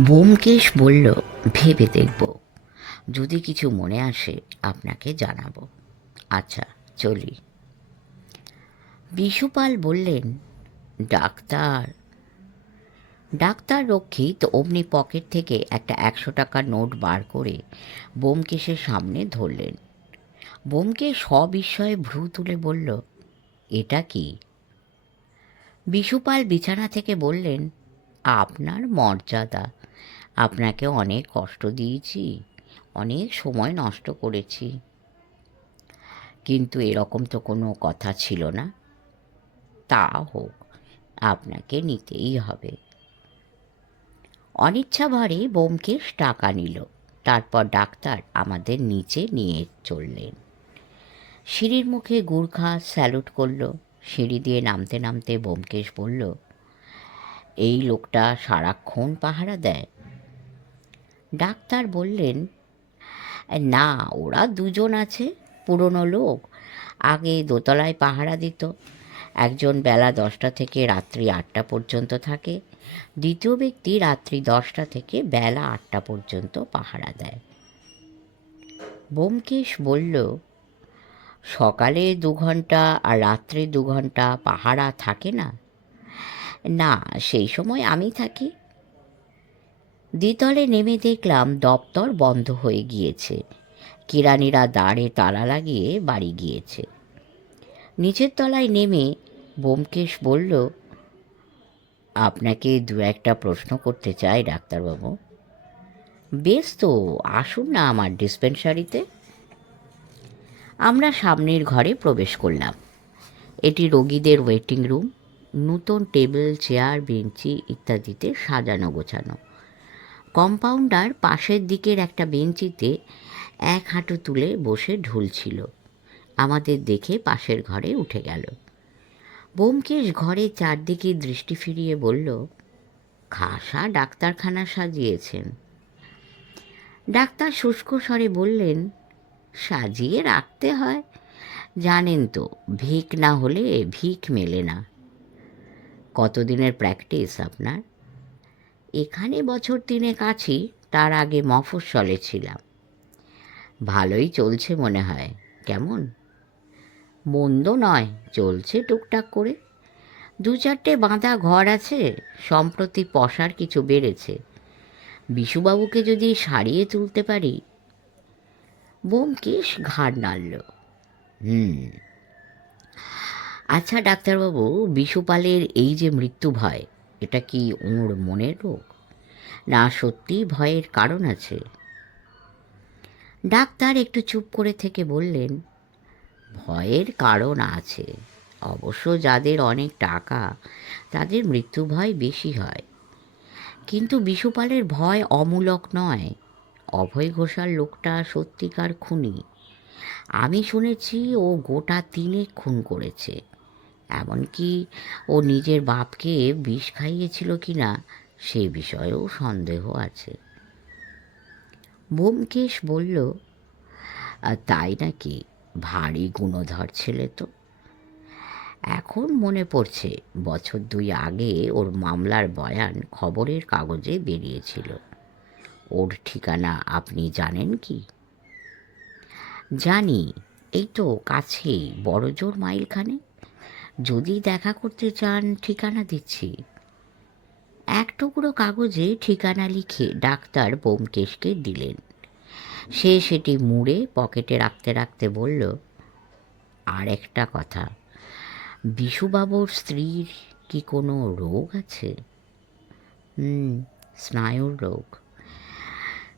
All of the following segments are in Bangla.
বোমকেশ বলল, ভেবে দেখব। যদি কিছু মনে আসে, আপনাকে জানাব। আচ্ছা চলি। বিশুপাল বললেন, ডাক্তার। ডাক্তার রক্ষিত অমনি পকেট থেকে একটা একশো টাকার নোট বার করে বোমকেশের সামনে ধরলেন। বোমকে সবিস্ময়ে ভ্রু তুলে বলল, এটা কি? বিশুপাল বিছানা থেকে বললেন, আপনার মর্যাদা। আপনাকে অনেক কষ্ট দিয়েছি, অনেক সময় নষ্ট করেছি। কিন্তু এরকম তো কোনো কথা ছিল না। তা হোক, আপনাকে নিতেই হবে। অনিচ্ছা ভরে বোমকেশ টাকা নিল, তারপর ডাক্তার আমাদের নিচে নিয়ে চললেন। সিঁড়ির মুখে গুর্খা স্যালুট করল, সিঁড়ি দিয়ে নামতে নামতে বোমকেশ বলল, এই লোকটা সারাক্ষণ পাহারা দেয় ডাক্তার বললেন, না, ওরা দুজন আছে, পুরনো লোক। আগে দোতলায় পাহারা দিত। একজন বেলা দশটা থেকে রাত্রি আটটা পর্যন্ত থাকে। দ্বিতীয় ব্যক্তি রাত্রি দশটা থেকে বেলা আটটা পর্যন্ত পাহারা দেয়। বোমকেশ বলল, সকালে দু ঘণ্টা আর রাত্রে দু ঘণ্টা পাহারা থাকে না? না, সেই সময় আমি থাকি। দ্বিতলে নেমে দেখলাম দপ্তর বন্ধ হয়ে গিয়েছে। কিরানিরা দাঁড়ে তালা লাগিয়ে বাড়ি গিয়েছে। নিচের তলায় নেমে বোমকেশ বলল, আপনাকে দু একটা প্রশ্ন করতে চাই, ডাক্তারবাবু। বেশ তো, আসুন না আমার ডিসপেন্সারিতে। আমরা সামনের ঘরে প্রবেশ করলাম। এটি রোগীদের ওয়েটিং রুম, নূতন টেবিল, চেয়ার, বেঞ্চি ইত্যাদিতে সাজানো গোছানো। কম্পাউন্ডার পাশের দিকের একটা বেঞ্চিতে এক হাঁটু তুলে বসে ঢুলছিল। আমাদের দেখে পাশের ঘরে উঠে গেল। বোমকেশ ঘরে চারদিকে দৃষ্টি ফিরিয়ে বলল, খাসা ডাক্তারখানা সাজিয়েছেন। ডাক্তার শুষ্ক স্বরে বললেন, সাজিয়ে রাখতে হয়। জানেন তো, ভিক না হলে ভিক মেলে না। কতদিনের প্র্যাকটিস আপনার? এখানে বছর তিনেক আছি, তার আগে মফস্বলে ছিলাম। ভালোই চলছে মনে হয়, কেমন? মন্দ নয়, চলছে টুকটাক করে। দু চারটে বাঁধা ঘর আছে, সম্প্রতি পশার কিছু বেড়েছে। বিশুবাবুকে যদি সারিয়ে তুলতে পারি? বোমকেশ ঘাড় নাড়ল। হুম। আচ্ছা ডাক্তারবাবু, বিশুপালের এই যে মৃত্যু ভয় এটা কি ওর মনের রোগ? না সত্যি ভয়ের কারণ আছে। ডাক্তার একটু চুপ করে থেকে বললেন, ভয়ের কারণ আছে। অবশ্য যাদের অনেক টাকা, তাদের মৃত্যু ভয় বেশি হয়। কিন্তু বিশুপালের ভয় অমূলক নয়। অভয় ঘোষাল লোকটা সত্যিকার খুনি। আমি শুনেছি ও গোটা তিনে খুন করেছে। এমনকি ও নিজের বাপকে বিষ খাইয়েছিল কি না সে বিষয়েও সন্দেহ আছে। বোমকেশ বলল তাই নাকি? ভারী গুণধর ছেলে তো। এখন মনে পড়ছে, বছর দুই আগে ওর মামলার বয়ান খবরের কাগজে বেরিয়েছিল। ওর ঠিকানা আপনি জানেন কি? জানি, এই তো কাছেই বড় জোর মাইলখানে। যদি দেখা করতে চান, ঠিকানা দিচ্ছি। এক টুকরো কাগজে ঠিকানা লিখে ডাক্তার বোমকেশকে দিলেন। সে সেটি মুড়ে পকেটে রাখতে রাখতে বলল, আর একটা কথা, বিশুবাবুর স্ত্রীর কি কোনো রোগ আছে? হুম স্নায়ুর রোগ।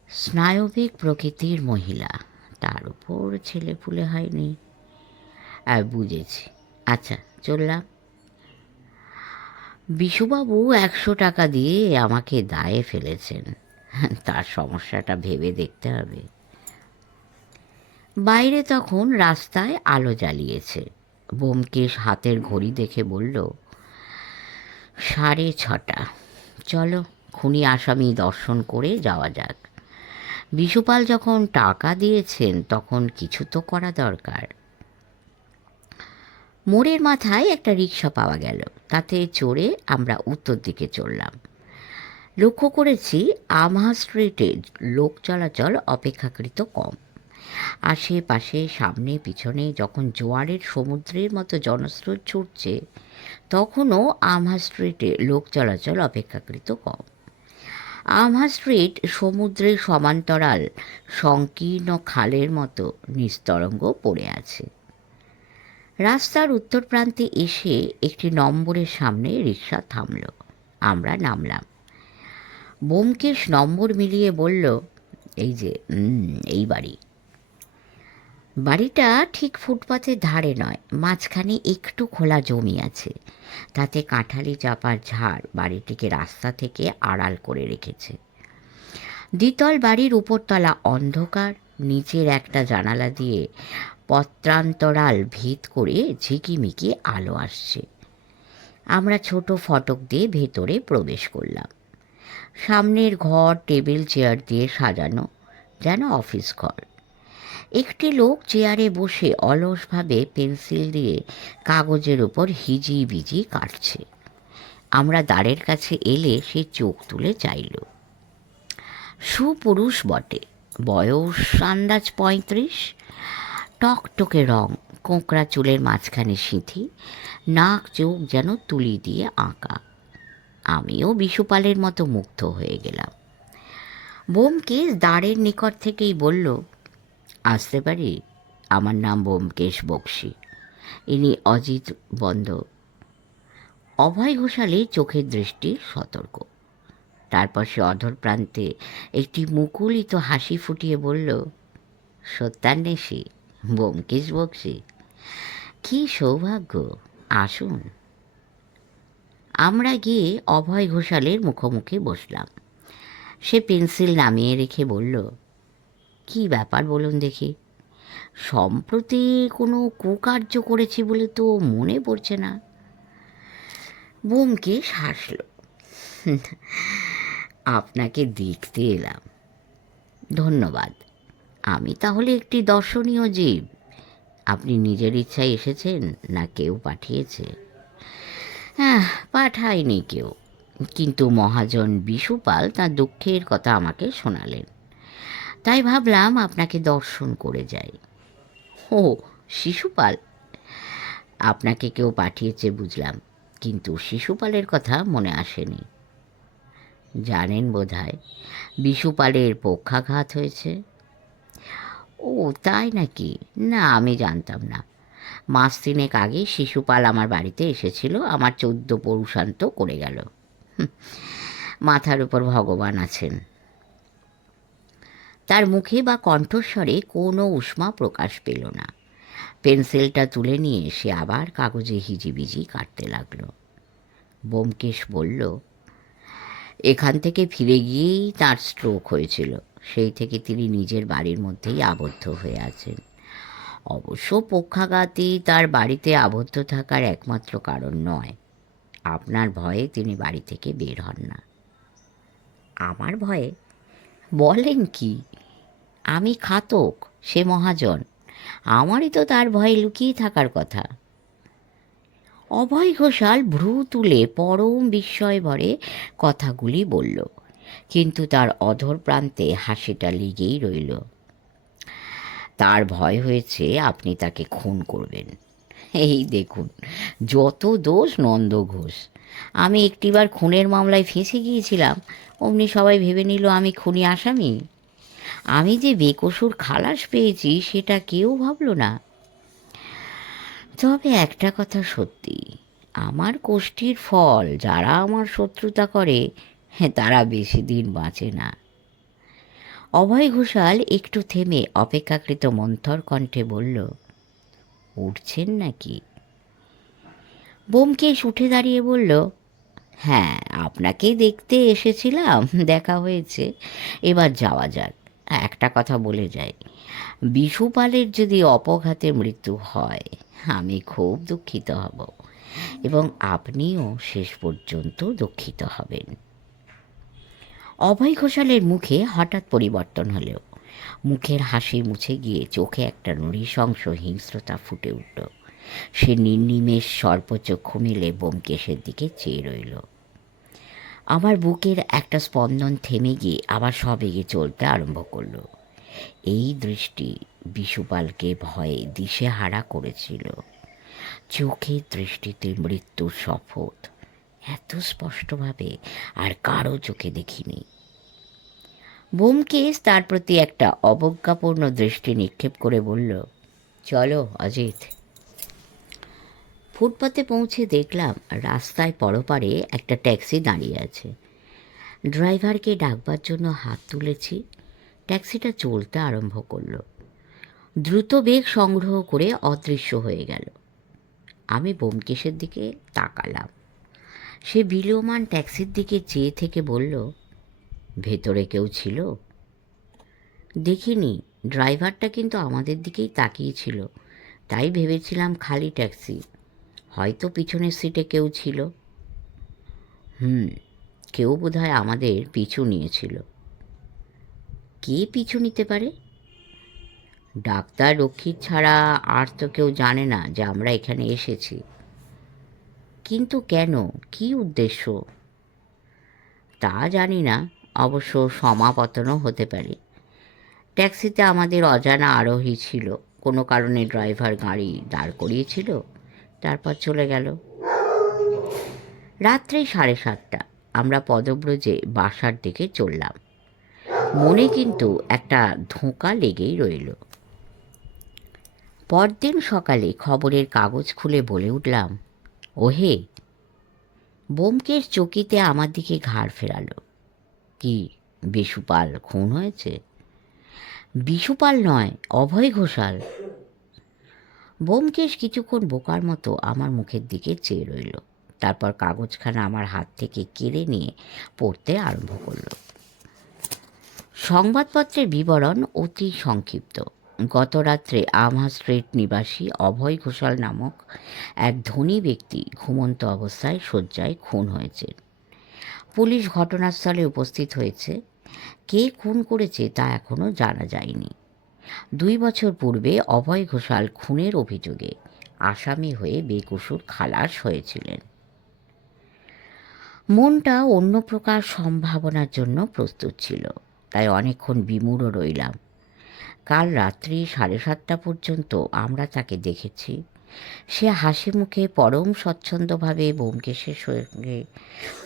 স্নায়বিক প্রকৃতির মহিলা। তার উপর ছেলে পুলে হয়নি। আর বুঝেছি। আচ্ছা চললাম বিশুবাবু একশো টাকা দিয়ে আমাকে দায়ে ফেলেছেন। তার সমস্যাটা ভেবে দেখতে হবে। বাইরে তখন রাস্তায় আলো জ্বালিয়েছে। বোমকেশ হাতের ঘড়ি দেখে বলল, সাড়ে ছটা। চলো, খুনি আসামি দর্শন করে যাওয়া যাক। বিশুপাল যখন টাকা দিয়েছেন, তখন কিছু তো করা দরকার। মোড়ের মাথায় একটা রিক্সা পাওয়া গেল। তাতে চড়ে আমরা উত্তর দিকে চললাম। লক্ষ্য করেছি আমহা স্ট্রিটে লোক চলাচল অপেক্ষাকৃত কম। আশেপাশে, সামনে, পিছনে যখন জোয়ারের সমুদ্রের মতো জনস্রোত ছুটছে, তখনও আমহা স্ট্রিটে লোক চলাচল অপেক্ষাকৃত কম। আমহা স্ট্রিট সমুদ্রের সমান্তরাল, সংকীর্ণ খালের মতো নিস্তরঙ্গ পড়ে আছে। রাস্তার উত্তর প্রান্তে এসে একটি নম্বরের সামনে রিক্সা থামল। আমরা নামলাম। বোমকেশ নম্বর মিলিয়ে বলল, এই যে এই বাড়ি। বাড়িটা ঠিক ফুটপাতের ধারে নয়, মাঝখানে একটু খোলা জমি আছে। তাতে কাঁঠালি চাপার ঝাড় বাড়িটিকে রাস্তা থেকে আড়াল করে রেখেছে। দ্বিতল বাড়ির উপরতলা অন্ধকার, নিচের একটা জানালা দিয়ে পত্রান্তরাল ভিত করে ঝিকিমিকি আলো আসছে। আমরা ছোট ফটক দিয়ে ভেতরে প্রবেশ করলাম। সামনের ঘর, টেবিল, চেয়ার দিয়ে সাজানো, যেন অফিস ঘর। একটি লোক চেয়ারে বসে অলসভাবে পেন্সিল দিয়ে কাগজের উপর হিজি বিজি কাটছে। আমরা দ্বারের কাছে এলে সে চোখ তুলে চাইল। সুপুরুষ বটে। বয়স আন্দাজ পঁয়ত্রিশ। টকটকে রং, কোঁকড়া চুলের মাঝখানে সিঁথি, নাক চোখ যেন তুলি দিয়ে আঁকা। আমিও বিশুপালের মতো মুগ্ধ হয়ে গেলাম। বোমকেশ দাঁড়ের নিকট থেকেই বলল, আসতে পারি? আমার নাম বোমকেশ বক্সি। ইনি অজিত বন্দ। অভয় ঘোষালে চোখের দৃষ্টি সতর্ক। তারপর সে অধর প্রান্তে একটি মুকুলিত হাসি ফুটিয়ে বলল, সত্যান্বেষী বোমকেশ বক্সি কি সৌভাগ্য, আসুন। আমরা গিয়ে অভয় ঘোষালের মুখোমুখি বসলাম। সে পেন্সিল নামিয়ে রেখে বলল, কি ব্যাপার বলুন দেখি? সম্প্রতি কোনো কুকার্য করেছি বলে তো মনে পড়ছে না। বোমকেশ হাসল, আপনাকে দেখতে এলাম। ধন্যবাদ। আমি তাহলে একটি দর্শনীয় জীব। আপনি নিজের ইচ্ছায় এসেছেন না কেউ পাঠিয়েছে? হ্যাঁ পাঠায়নি কেউ। কিন্তু মহাজন বিশুপাল তার দুঃখের কথা আমাকে শোনালেন। তাই ভাবলাম আপনাকে দর্শন করে যাই। ও, শিশুপাল? আপনাকে কেউ পাঠিয়েছে বুঝলাম, কিন্তু শিশুপালের কথা মনে আসেনি। জানেন বোধহয়, বিশুপালের পক্ষাঘাত হয়েছে। ও, তাই নাকি? না, আমি জানতাম না। মাস তিনেক আগে শিশুপাল আমার বাড়িতে এসেছিল, আমার চোদ্দ পৌরুষান্ত করে গেল। মাথার উপর ভগবান আছেন। তার মুখে বা কণ্ঠস্বরে কোনো উষ্মা প্রকাশ পেল না। পেন্সিলটা তুলে নিয়ে সে আবার কাগজে হিজিবিজি কাটতে লাগল। বোমকেশ বলল, এখান থেকে ফিরে গিয়েই তার স্ট্রোক হয়েছিল। সেই থেকে তিনি নিজের বাড়ির মধ্যেই আবদ্ধ হয়ে আছেন। অবশ্য পক্ষাঘাতে তার বাড়িতে আবদ্ধ থাকার একমাত্র কারণ নয়। আপনার ভয়ে তিনি বাড়ি থেকে বের হন না। আমার ভয়ে? বলেন কি? আমি খাতক, সে মহাজন। আমারই তো তার ভয়ে লুকিয়ে থাকার কথা। অভয় ঘোষাল ভ্রু তুলে পরম বিস্ময় ভরে কথাগুলি বলল। কিন্তু তার অধর প্রান্তে হাসিটা লেগেই রইল। তার ভয় হয়েছে আপনি তাকে খুন করবেন। এই দেখুন, যত দোষ নন্দ ঘোষ। আমি একটিবার খুনের মামলায় ফেঁসে গিয়েছিলাম, অমনি সবাই ভেবে নিল আমি খুনি আসামি। আমি যে বেকসুর খালাস পেয়েছি সেটা কেউ ভাবলো না। তবে একটা কথা সত্যি, আমার কোষ্ঠীর ফল যারা আমার শত্রুতা করে তারা বেশি দিন বাঁচে না। অভয় ঘোষাল একটু থেমে অপেক্ষাকৃত মন্থর কণ্ঠে বলল, উঠছেন নাকি? বোমকেশ উঠে দাঁড়িয়ে বলল হ্যাঁ আপনাকে দেখতে এসেছিলাম, দেখা হয়েছে। এবার যাওয়া যাক। একটা কথা বলে যাই। বিশুপালের যদি অপঘাতে মৃত্যু হয়, আমি খুব দুঃখিত হব এবং আপনিও শেষ পর্যন্ত দুঃখিত হবেন। অভয় ঘোষালের মুখে হঠাৎ পরিবর্তন হলো মুখের হাসি মুছে গিয়ে চোখে একটা নৃশংস হিংস্রতা ফুটে উঠল। সে নির্নিমেষ সর্পচক্ষু মিলে বোমকেশের দিকে চেয়ে রইল। আমার বুকের একটা স্পন্দন থেমে গিয়ে আবার সবেগে চলতে আরম্ভ করল। এই দৃষ্টি বিশুপালকে ভয়ে দিশেহারা করেছিল। চোখের দৃষ্টিতে মৃত্যুর শপথ। এত স্পষ্টভাবে আর কারও চোখে দেখিনি। বোমকেশ তার প্রতি একটা অবজ্ঞাপূর্ণ দৃষ্টি নিক্ষেপ করে বলল, চলো, অজিত। ফুটপাতে পৌঁছে দেখলাম রাস্তায় পরপারে একটা ট্যাক্সি দাঁড়িয়ে আছে। ড্রাইভারকে ডাকবার জন্য হাত তুলেছি। ট্যাক্সিটা চলতে আরম্ভ করল। দ্রুত বেগ সংগ্রহ করে অদৃশ্য হয়ে গেল। আমি বোমকেশের দিকে তাকালাম। সে বিলীয়মান ট্যাক্সির দিকে চেয়ে থেকে বলল, ভেতরে কেউ ছিল? দেখিনি। ড্রাইভারটা কিন্তু আমাদের দিকেই তাকিয়েছিল। তাই ভেবেছিলাম খালি ট্যাক্সি। হয়তো পিছনের সিটে কেউ ছিল। হুম, কেউ বোধহয় আমাদের পিছু নিয়েছিল। কে পিছু নিতে পারে? ডাক্তার, রক্ষিত ছাড়া আর তো কেউ জানে না যে আমরা এখানে এসেছি। কিন্তু কেন? কি উদ্দেশ্য? তা জানি না। অবশ্য সমাপতনও হতে পারে। ট্যাক্সিতে আমাদের অজানা আরোহী ছিল। কোনো কারণে ড্রাইভার গাড়ি দাঁড় করিয়েছিল। তারপর চলে গেল। রাত্রে সাড়ে সাতটা। আমরা পদব্রজে বাসার দিকে চললাম। মনে কিন্তু একটা ধোঁকা লেগেই রইল। পরদিন সকালে খবরের কাগজ খুলে বলে উঠলাম ওহে বোমকেশ চকিতে আমার দিকে ঘাড় ফেরালো। কি বিশুপাল খুন হয়েছে? বিশুপাল নয়, অভয় ঘোষাল। বোমকেশ কিছুক্ষণ বোকার মতো আমার মুখের দিকে চেয়ে রইল। তারপর কাগজখানা আমার হাত থেকে কেড়ে নিয়ে পড়তে আরম্ভ করল। সংবাদপত্রের বিবরণ অতি সংক্ষিপ্ত। গত রাত্রে আমহা স্ট্রিট নিবাসী অভয় ঘোষাল নামক এক ধনী ব্যক্তি ঘুমন্ত অবস্থায় শয্যায় খুন হয়েছে। পুলিশ ঘটনাস্থলে উপস্থিত হয়েছে। কে খুন করেছে তা এখনও জানা যায়নি। দুই বছর পূর্বে অভয় ঘোষাল খুনের অভিযোগে আসামি হয়ে বেকসুর খালাস হয়েছিলেন। মনটা অন্য প্রকার সম্ভাবনার জন্য প্রস্তুত ছিল, তাই অনেকক্ষণ বিমূঢ় রইলাম। কাল রাত্রি সাড়ে সাতটা পর্যন্ত আমরা তাকে দেখেছি। সে হাসি মুখে পরম স্বচ্ছন্দভাবে বোমকেশের সঙ্গে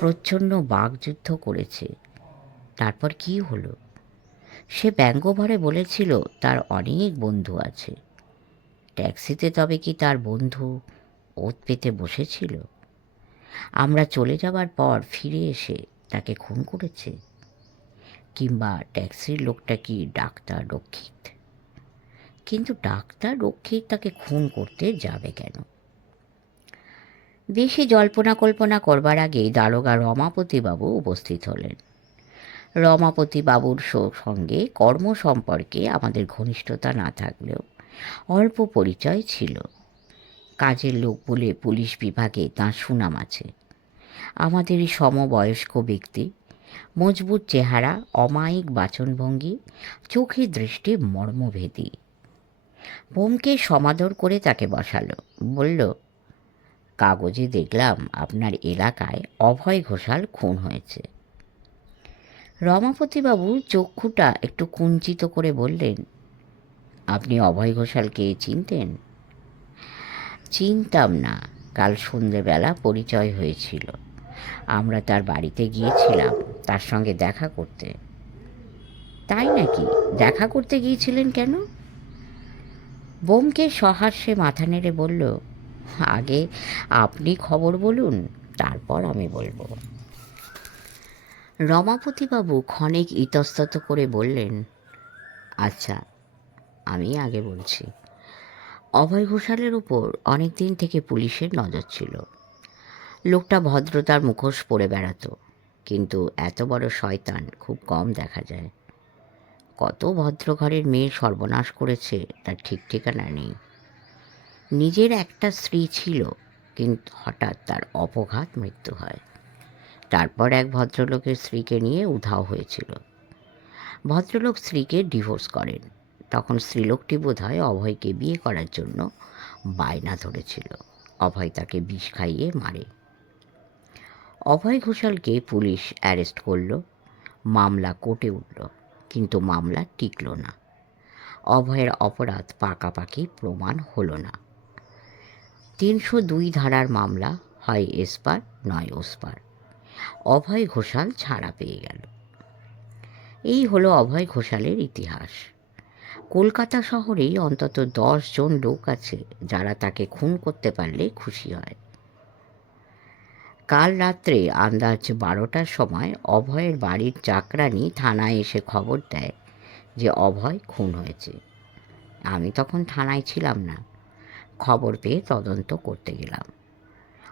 প্রচ্ছন্ন বাগযুদ্ধ করেছে। তারপর কি হলো? সে ব্যঙ্গভরে বলেছিল, তার অনেক বন্ধু আছে। ট্যাক্সিতে তবে কি তার বন্ধু ওত পেতে বসেছিল? আমরা চলে যাবার পর ফিরে এসে তাকে খুন করেছে। কিংবা ট্যাক্সির লোকটা কি ডাক্তার রক্ষিত? কিন্তু ডাক্তার রক্ষিত তাকে খুন করতে যাবে কেন? বেশি জল্পনা কল্পনা করবার আগেই দারোগা রমাপতিবাবু উপস্থিত হলেন। রমাপতিবাবুর সঙ্গে কর্ম সম্পর্কে আমাদের ঘনিষ্ঠতা না থাকলেও অল্প পরিচয় ছিল। কাজের লোক বলে পুলিশ বিভাগে তাঁর সুনাম আছে। আমাদেরই সমবয়স্ক ব্যক্তি মজবুত চেহারা, অমায়িক বাচনভঙ্গি, চোখের দৃষ্টি মর্মভেদী। বোমকে সমাদর করে তাকে বসালো। বলল, কাগজে দেখলাম আপনার এলাকায় অভয় ঘোষাল খুন হয়েছে। রমাপতিবাবু চক্ষুটা একটু কুঞ্চিত করে বললেন, আপনি অভয় ঘোষালকে চিনতেন? চিনতাম না। কাল সন্ধেবেলা পরিচয় হয়েছিল। আমরা তার বাড়িতে গিয়েছিলাম তার সঙ্গে দেখা করতে। তাই নাকি? দেখা করতে গিয়েছিলেন কেন? বোমকে সহাস্যে মাথা নেড়ে বলল, আগে আপনি খবর বলুন, তারপর আমি বলব। রমাপতিবাবু ক্ষণিক ইতস্তত করে বললেন আচ্ছা আমি আগে বলছি। অভয় ঘোষালের উপর অনেক দিন থেকে পুলিশের নজর ছিল। লোকটা ভদ্রতার মুখোশ পরে বেড়াতো, কিন্তু এত বড় শয়তান খুব কম দেখা যায়। কত ভদ্র ঘরের মেয়ে সর্বনাশ করেছে, তার ঠিক ঠিকানা নেই। নিজের একটা স্ত্রী ছিল, কিন্তু হঠাৎ তার অপঘাত মৃত্যু হয়। তারপর এক ভদ্রলোকের স্ত্রীকে নিয়ে উধাও হয়েছিল। ভদ্রলোক স্ত্রীকে ডিভোর্স করেন। তখন স্ত্রীলোকটি বোধ হয় অভয়কে বিয়ে করার জন্য বায়না ধরেছিল। অভয় তাকে বিষ খাইয়ে মারে। অভয় ঘোষালকে পুলিশ অ্যারেস্ট করল। মামলা কোর্টে উঠল। কিন্তু মামলা টিকল না। অভয়ের অপরাধ পাকাপাকি প্রমাণ হলো না। তিনশো দুই ধারার মামলা হয় এসপার, নয় ওসপার। অভয় ঘোষাল ছাড়া পেয়ে গেল। এই হলো অভয় ঘোষালের ইতিহাস। কলকাতা শহরেই অন্তত দশ জন লোক আছে যারা তাকে খুন করতে পারলে খুশি হয়। কাল রাত্রে আন্দাজ বারোটার সময় অভয়ের বাড়ির চাকরানি থানায় এসে খবর দেয় যে অভয় খুন হয়েছে। আমি তখন থানায় ছিলাম না। খবর পেয়ে তদন্ত করতে গেলাম।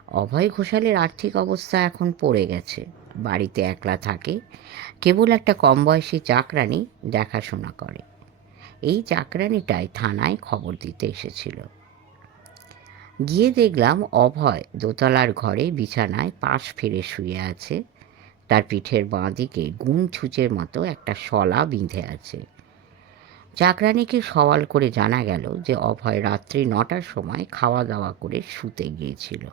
অভয় ঘোষালের আর্থিক অবস্থা এখন পড়ে গেছে। বাড়িতে একলা থাকে, কেবল একটা কম বয়সী চাকরানি দেখাশোনা করে। এই চাকরানিটাই থানায় খবর দিতে এসেছিল। গিয়ে দেখলাম অভয় দোতলার ঘরে বিছানায় পাশ ফিরে শুয়ে আছে। তার পিঠের বাঁ দিকে গুণ ছুঁচের মতো একটা শলা বিঁধে আছে। চাকরানিকে সওয়াল করে জানা গেল যে অভয় রাত্রি নটার সময় খাওয়া দাওয়া করে শুতে গিয়েছিল।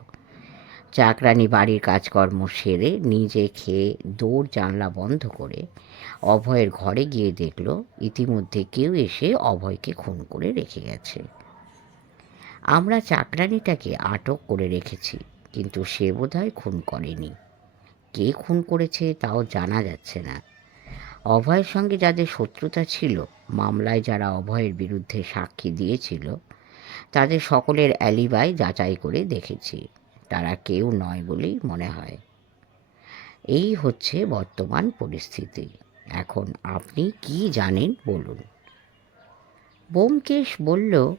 চাকরানি বাড়ির কাজকর্ম সেরে নিজে খেয়ে দৌড় জানলা বন্ধ করে অভয়ের ঘরে গিয়ে দেখল, ইতিমধ্যে কেউ এসে অভয়কে খুন করে রেখে গেছে। আমরা চাকরানিটাকে আটক করে রেখেছি, কিন্তু সে বোধহয় খুন করেনি। কে খুন করেছে তাও জানা যাচ্ছে না। অভয়ের সঙ্গে যাদের শত্রুতা ছিল, মামলায় যারা অভয়ের বিরুদ্ধে সাক্ষী দিয়েছিল, তাদের সকলের অ্যালিবাই যাচাই করে দেখেছি। তারা কেউ নয় বলেই মনে হয়। এই হচ্ছে বর্তমান পরিস্থিতি। এখন আপনি কি জানেন বলুন। বোমকেশ বলল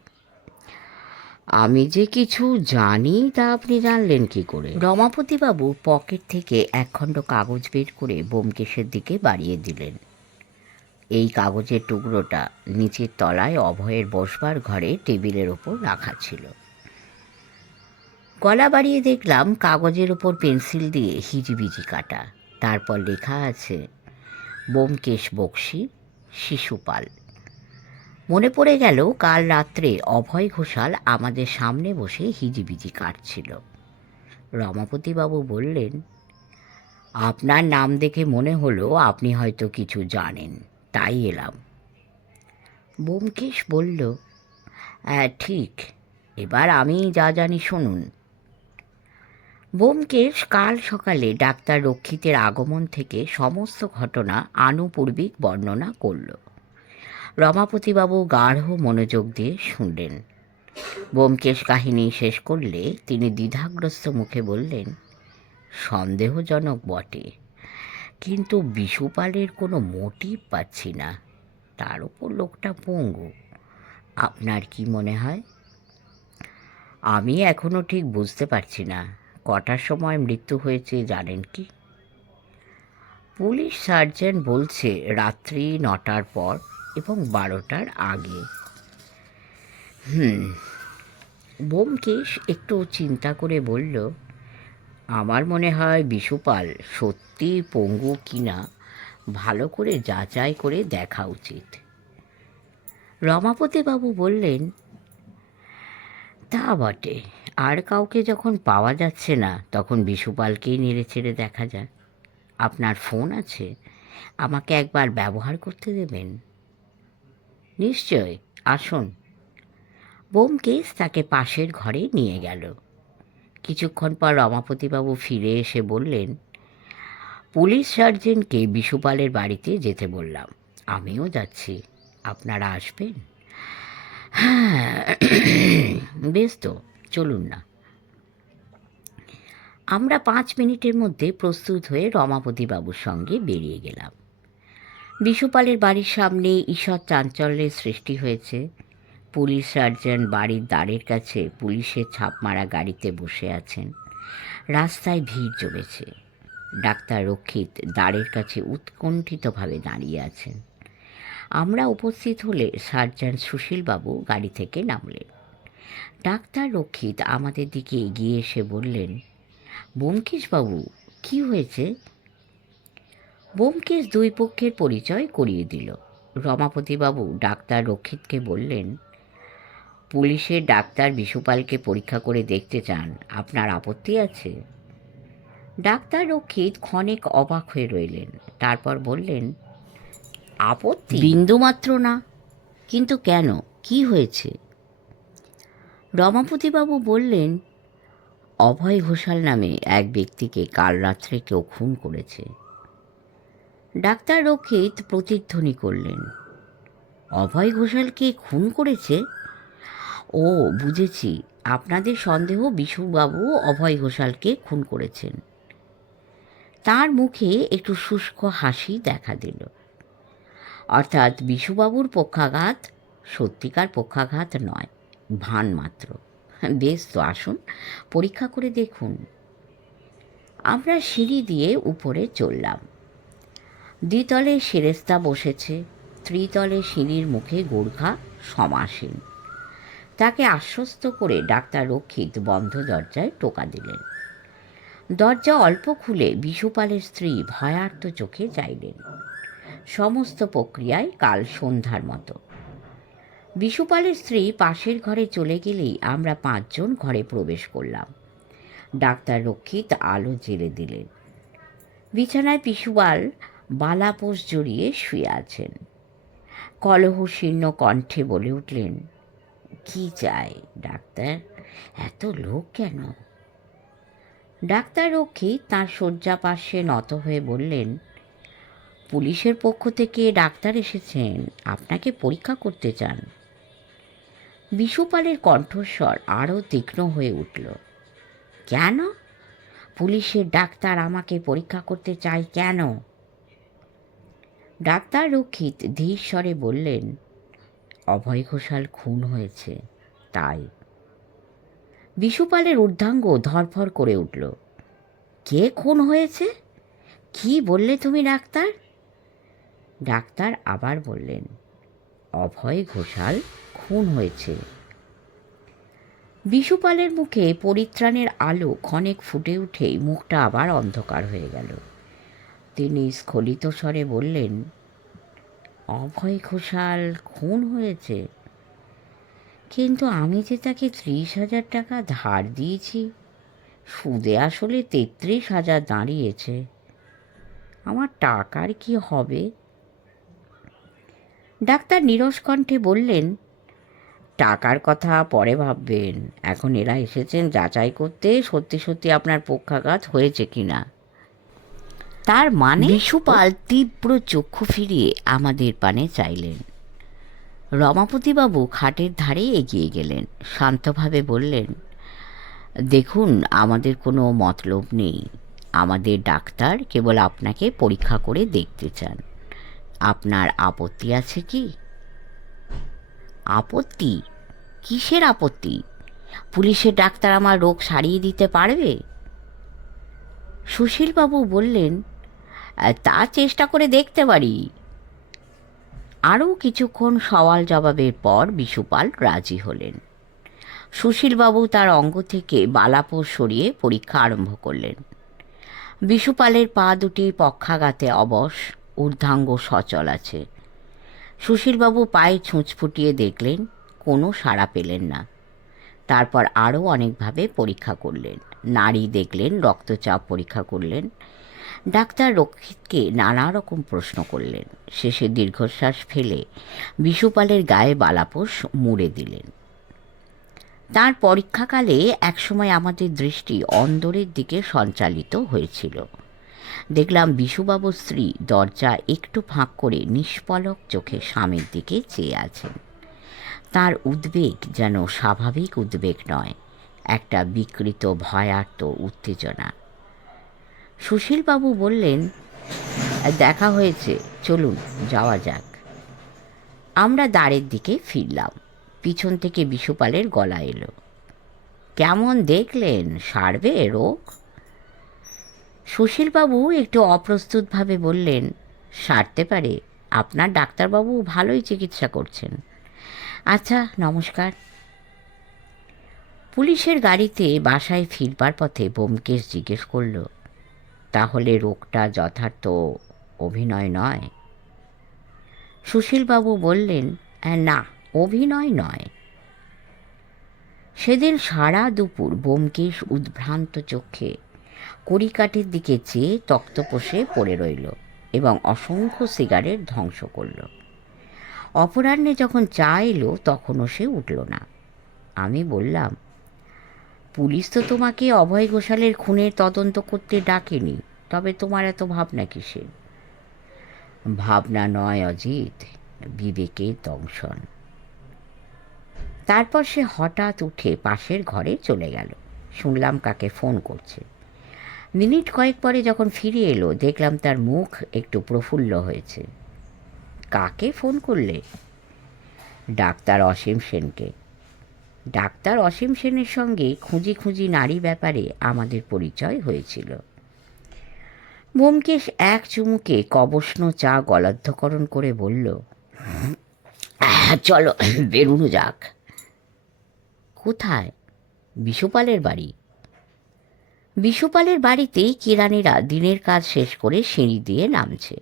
আমি যে কিছু জানি তা আপনি জানলেন কি করে? রমাপতিবাবু পকেট থেকে একখণ্ড কাগজ বের করে বোমকেশের দিকে বাড়িয়ে দিলেন। এই কাগজের টুকরোটা নিচের তলায় অভয়ের বসবার ঘরে টেবিলের ওপর রাখা ছিল। গলা বাড়িয়ে দেখলাম কাগজের ওপর পেন্সিল দিয়ে হিজিবিজি কাটা। তারপর লেখা আছে, বোমকেশ বক্সি, শিশুপাল। মনে পড়ে গেল কাল রাত্রে অভয় ঘোষাল আমাদের সামনে বসে হিজিবিজি কাটছিল। রমাপতিবাবু বললেন, আপনার নাম দেখে মনে হলো আপনি হয়তো কিছু জানেন, তাই এলাম। বোমকেশ বলল ঠিক, এবার আমি যা জানি শুনুন। বোমকেশ কাল সকালে ডাক্তার রক্ষিতের আগমন থেকে সমস্ত ঘটনা আনুপূর্বিক বর্ণনা করল। রমাপতিবাবু গাঢ় মনোযোগ দিয়ে শুনলেন। বোমকেশ কাহিনী শেষ করলে তিনি দ্বিধাগ্রস্ত মুখে বললেন, সন্দেহজনক বটে, কিন্তু বিশুপালের কোনো মোটিভ পাচ্ছি না, তার উপর লোকটা পঙ্গু, আপনার কি মনে হয়? আমি এখনও ঠিক বুঝতে পারছি না, কটার সময় মৃত্যু হয়েছে জানেন কি? পুলিশ সার্জন বলছে, রাত্রি নটার পর এবং বারোটার আগে। হুম। বোমকেশ একটু চিন্তা করে বলল আমার মনে হয় বিশুপাল সত্যি পঙ্গু কিনা ভালো করে যাচাই করে দেখা উচিত। রমাপতিবাবু বললেন তা বটে আর কাউকে যখন পাওয়া যাচ্ছে না তখন বিশুপালকেই নেড়ে ছেড়ে দেখা যায় আপনার ফোন আছে আমাকে একবার ব্যবহার করতে দেবেন। নিশ্চয়, আসুন। বোমকেশ তাকে পাশের ঘরে নিয়ে গেল। কিছুক্ষণ পর রমাপতিবাবু ফিরে এসে বললেন, পুলিশ সার্জেন্টকে বিশুপালের বাড়িতে যেতে বললাম। আমিও যাচ্ছি। আপনারা আসবেন? হ্যাঁ বেশ তো, চলুন না। আমরা পাঁচ মিনিটের মধ্যে প্রস্তুত হয়ে রমাপতিবাবুর সঙ্গে বেরিয়ে গেলাম। বিশুপালের বাড়ির সামনে ঈষৎ চাঞ্চল্যের সৃষ্টি হয়েছে। পুলিশ সার্জন বাড়ির দ্বারের কাছে পুলিশের ছাপ মারা গাড়িতে বসে আছেন। রাস্তায় ভিড় জমেছে। ডাক্তার রক্ষিত দ্বারের কাছে উৎকণ্ঠিতভাবে দাঁড়িয়ে আছেন। আমরা উপস্থিত হলে সার্জন সুশীলবাবু গাড়ি থেকে নামলেন। ডাক্তার রক্ষিত আমাদের দিকে এগিয়ে এসে বললেন বোমকেশবাবু কি হয়েছে? বোমকেশ দুই পক্ষের পরিচয় করিয়ে দিল। রমাপতিবাবু ডাক্তার রক্ষিতকে বললেন পুলিশের ডাক্তার বিশুপালকে পরীক্ষা করে দেখতে চান। আপনার আপত্তি আছে? ডাক্তার রক্ষিত ক্ষণেক অবাক হয়ে রইলেন। তারপর বললেন, আপত্তি? বিন্দুমাত্র না। কিন্তু কেন? কি হয়েছে? রমাপতিবাবু বললেন, অভয় ঘোষাল নামে এক ব্যক্তিকে কাল রাত্রে কেউ খুন করেছে। ডাক্তার রক্ষিত প্রতিধ্বনি করলেন। অভয় ঘোষালকে খুন করেছে? ও, বুঝেছি। আপনাদের সন্দেহ বিশুবাবু অভয় ঘোষালকে খুন করেছেন। তার মুখে একটু শুষ্ক হাসি দেখা দিল। অর্থাৎ বিশুবাবুর পক্ষাঘাত সত্যিকার পক্ষাঘাত নয়, ভান মাত্র। বেশ, তো আসুন, পরীক্ষা করে দেখুন। আমরা সিঁড়ি দিয়ে উপরে চললাম। দ্বিতলে সেরেস্তা বসেছে, ত্রিতলে সিঁড়ির মুখে গোর্খা সমাসীন। তাকে আশ্বস্ত করে ডাক্তার রক্ষিত বন্ধ দরজায় টোকা দিলেন। দরজা অল্প খুলে বিশুপালের স্ত্রী ভয়ার্ত চোখে চাইলেন। সমস্ত প্রক্রিয়ায় কাল সন্ধ্যার মতো। বিশুপালের স্ত্রী পাশের ঘরে চলে গেলেই আমরা পাঁচজন ঘরে প্রবেশ করলাম। ডাক্তার রক্ষিত আলো জেলে দিলেন। বিছানায় পিশুপাল বালাপোষ জড়িয়ে শুয়ে আছেন। কলহশীর্ণ কণ্ঠে বলে উঠলেন, কি চাই ডাক্তার? এত লোক কেন? ডাক্তার রক্ষী তাঁর শয্যা পাশে নত হয়ে বললেন, পুলিশের পক্ষ থেকে ডাক্তার এসেছেন, আপনাকে পরীক্ষা করতে চান। বিশুপালের কণ্ঠস্বর আরও তীক্ষ্ণ হয়ে উঠল, কেন? পুলিশের ডাক্তার আমাকে পরীক্ষা করতে চায় কেন? ডাক্তার রক্ষিত ধীর স্বরে বললেন, অভয় ঘোষাল খুন হয়েছে, তাই। বিশুপালের ঊর্ধ্বাঙ্গ ধরফর করে উঠল, কে খুন হয়েছে? কি বললে তুমি ডাক্তার? ডাক্তার আবার বললেন, অভয় ঘোষাল খুন হয়েছে। বিশুপালের মুখে পরিত্রাণের আলো ক্ষণেক ফুটে উঠেই মুখটা আবার অন্ধকার হয়ে গেল। তিনি স্খলিত স্বরে বললেন, অভয় ঘোষাল, খুন হয়েছে। কিন্তু আমি যে তাকে ত্রিশ হাজার টাকা ধার দিয়েছি, সুদে আসলে তেত্রিশ হাজার দাঁড়িয়েছে। আমার টাকার কি হবে? ডাক্তার নিরস কণ্ঠে বললেন, টাকার কথা পরে ভাববেন। এখন এরা এসেছেন যাচাই করতে, সত্যি সত্যি আপনার পক্ষাঘাত হয়েছে কিনা? তার মানে বিশুপাল তীব্র চক্ষু ফিরিয়ে আমাদের পানে চাইলেন। রমাপতিবাবু খাটের ধারে এগিয়ে গেলেন। শান্তভাবে বললেন দেখুন আমাদের কোনো মতলব নেই। আমাদের ডাক্তার কেবল আপনাকে পরীক্ষা করে দেখতে চান। আপনার আপত্তি আছে কি? আপত্তি? কিসের আপত্তি? পুলিশের ডাক্তার আমার রোগ সারিয়ে দিতে পারবে? সুশীলবাবু বললেন তা চেষ্টা করে দেখতে পারি। আরও কিছুক্ষণ সওয়াল জবাবের পর বিশুপাল রাজি হলেন। সুশীলবাবু তার অঙ্গ থেকে বালাপোষ সরিয়ে পরীক্ষা আরম্ভ করলেন। বিশুপালের পা দুটি পক্ষাঘাতে অবশ, ঊর্ধ্বাঙ্গ সচল আছে। সুশীলবাবু পায়ে ছুঁচ ফুটিয়ে দেখলেন, কোনো সাড়া পেলেন না। তারপর আরও অনেকভাবে পরীক্ষা করলেন। নারী দেখলেন, রক্তচাপ পরীক্ষা করলেন। ডাক্তার রক্ষিতকে নানা রকম প্রশ্ন করলেন। শেষে দীর্ঘশ্বাস ফেলে বিশুপালের গায়ে বালাপোষ মুড়ে দিলেন। তার পরীক্ষাকালে একসময় আমাদের দৃষ্টি অন্দরের দিকে সঞ্চালিত হয়েছিল। দেখলাম বিশুবাবুর স্ত্রী দরজা একটু ফাঁক করে নিষ্পলক চোখে স্বামীর দিকে চেয়ে আছেন। তার উদ্বেগ যেন স্বাভাবিক উদ্বেগ নয়, একটা বিকৃত ভয়ার্ত উত্তেজনা। সুশীলবাবু বললেন, দেখা হয়েছে, চলুন, যাওয়া যাক। আমরা দ্বারের দিকে ফিরলাম। পিছন থেকে বিশুপালের গলা এলো। কেমন দেখলেন, সারবে রোগ? সুশীলবাবু একটু অপ্রস্তুতভাবে বললেন, সারতে পারে, আপনার ডাক্তারবাবু ভালোই চিকিৎসা করছেন। আচ্ছা নমস্কার। পুলিশের গাড়িতে বাসায় ফিরবার পথে বোমকেশ জিজ্ঞেস করল তাহলে রোগটা যথার্থ অভিনয় নয়? সুশীলবাবু বললেন না, অভিনয় নয়। সেদিন সারা দুপুর বোমকেশ উদ্ভ্রান্ত চোখে কড়িকাঠের দিকে চেয়ে তক্তপোষে পড়ে রইল এবং অসংখ্য সিগারেট ধ্বংস করল। অপরাহ্নে যখন চা এলো, তখনও সে উঠল না। আমি বললাম পুলিশ তো তোমাকে অভয় ঘোষালের খুনের তদন্ত করতে ডাকেনি। তবে তোমার এত ভাবনা কিসের? ভাবনা নয় অজিত, বিবেকের দংশন। তারপর সে হঠাৎ উঠে পাশের ঘরে চলে গেল। শুনলাম কাকে ফোন করছে। মিনিট কয়েক পরে যখন ফিরে এলো, দেখলাম তার মুখ একটু প্রফুল্ল হয়েছে। কাকে ফোন করলে? ডাক্তার অসীম সেনকে। ডাক্তার অসীম সেনের সঙ্গে খুঁজি খুঁজি নারী ব্যাপারে আমাদের পরিচয় হয়েছিল। ব্যোমকেশ এক চুমুকে কবষ্ণ চা গলাধ্যকরণ করে বলল, চলো, বেরুনো যাক। কোথায়? বিশুপালের বাড়ি। বিশুপালের বাড়িতেই কিরানিরা দিনের কাজ শেষ করে সিঁড়ি দিয়ে নামছে।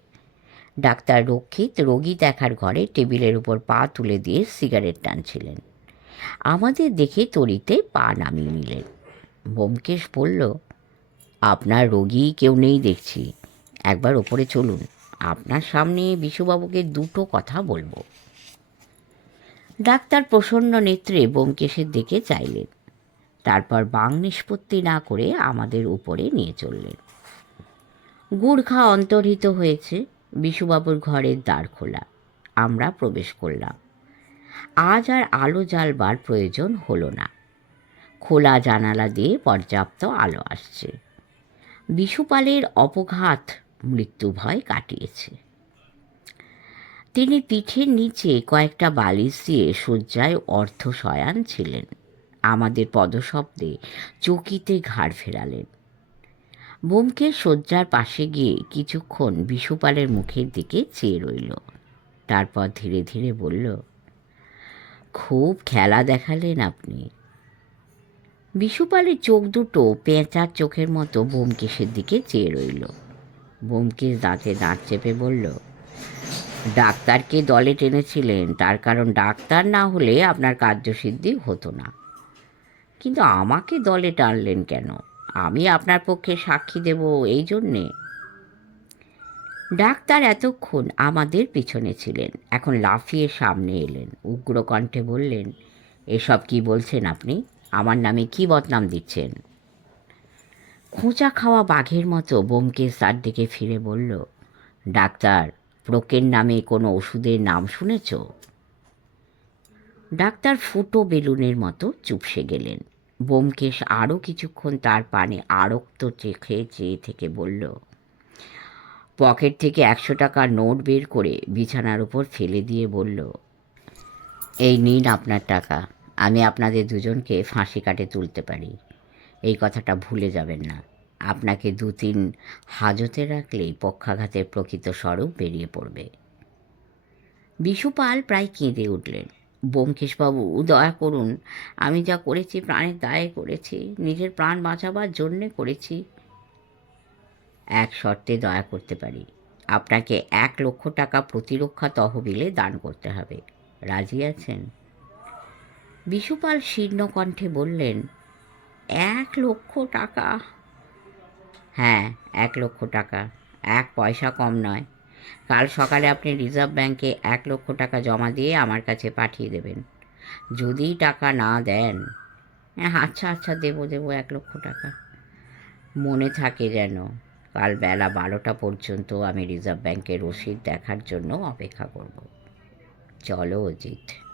ডাক্তার রক্ষিত রোগী দেখার ঘরে টেবিলের উপর পা তুলে দিয়ে সিগারেট টানছিলেন। আমাদের দেখে তরিতে পা নামিয়ে নিলেন। ব্যোমকেশ বলল, আপনার রোগী কেউ নেই দেখছি। একবার ওপরে চলুন, আপনার সামনে বিশুবাবুকে দুটো কথা বলব। ডাক্তার প্রসন্ন নেত্রে ব্যোমকেশের দিকে চাইলেন, তারপর বাং নিষ্পত্তি না করে আমাদের উপরে নিয়ে চললেন। গুড়খা অন্তর্হিত হয়েছে, বিশুবাবুর ঘরের দ্বার খোলা, আমরা প্রবেশ করলাম। আজ আর আলো জ্বালবার প্রয়োজন হলো না। খোলা জানালা দিয়ে পর্যাপ্ত আলো আসছে। বিশুপালের অপঘাত মৃত্যু ভয় কাটিয়েছে। তিনি পিঠের নিচে কয়েকটা বালিশ দিয়ে শয্যায় অর্ধ শয়ান ছিলেন। আমাদের পদশব্দে চকিতে ঘাড় ফেরালেন। বোমকে শয্যার পাশে গিয়ে কিছুক্ষণ বিশুপালের মুখের দিকে চেয়ে রইল। তারপর ধীরে ধীরে বলল খুব খেলা দেখালেন আপনি। বিশুপালের চোখ দুটো পেঁচার চোখের মতো বোমকেশের দিকে চেয়ে রইল। বোমকেশ দাঁতে দাঁত চেপে বলল ডাক্তারকে দলে টেনেছিলেন? তার কারণ ডাক্তার না হলে আপনার কার্যসিদ্ধি হতো না। কিন্তু আমাকে দলে টানলেন কেন? আমি আপনার পক্ষে সাক্ষী দেব এই জন্যে। ডাক্তার এতক্ষণ আমাদের পিছনে ছিলেন। এখন লাফিয়ে সামনে এলেন। উগ্র কণ্ঠে বললেন, এসব কি বলছেন আপনি? আমার নামে কি বদনাম দিচ্ছেন? খোঁচা খাওয়া বাঘের মতো বোমকেশ তার দিকে ফিরে বলল, ডাক্তার প্রকের নামে কোনো ওষুধের নাম শুনেছ? ডাক্তার ফুটো বেলুনের মতো চুপসে গেলেন। বোমকেশ আরও কিছুক্ষণ তার পানে আরক্ত চেখে চেয়ে থেকে বলল পকেট থেকে একশো টাকার নোট বের করে বিছানার উপর ফেলে দিয়ে বলল, এই নিন আপনার টাকা, আমি আপনাদের দুজনকে ফাঁসি কাটে তুলতে পারি। এই কথাটা ভুলে যাবেন না। আপনাকে দু তিন হাজতে রাখলেই পক্ষাঘাতের প্রকৃত স্বরূপ বেরিয়ে পড়বে বিশুপাল প্রায় কেঁদে উঠলেন। বোমকেশবাবু দয়া করুন, আমি যা করেছি, প্রাণের দায়ে করেছি, নিজের প্রাণ বাঁচাবার জন্যে করেছি এক শর্তে দয়া করতে পারি। আপনাকে এক লক্ষ টাকা প্রতিরক্ষা তহবিলে দান করতে হবে। রাজি আছেন? বিশুপাল শীর্ণ কণ্ঠে বললেন, এক লক্ষ টাকা? হ্যাঁ এক লক্ষ টাকা। এক পয়সা কম নয়। কাল সকালে আপনি রিজার্ভ ব্যাংকে এক লক্ষ টাকা জমা দিয়ে আমার কাছে পাঠিয়ে দেবেন। যদি টাকা না দেন হ্যাঁ আচ্ছা আচ্ছা দেবো দেবো, এক লক্ষ টাকা। মনে থাকে যেন কাল বেলা বারোটা পর্যন্ত আমি রিজার্ভ ব্যাংকের রসিদ দেখার জন্য অপেক্ষা করব। চলো অজিত।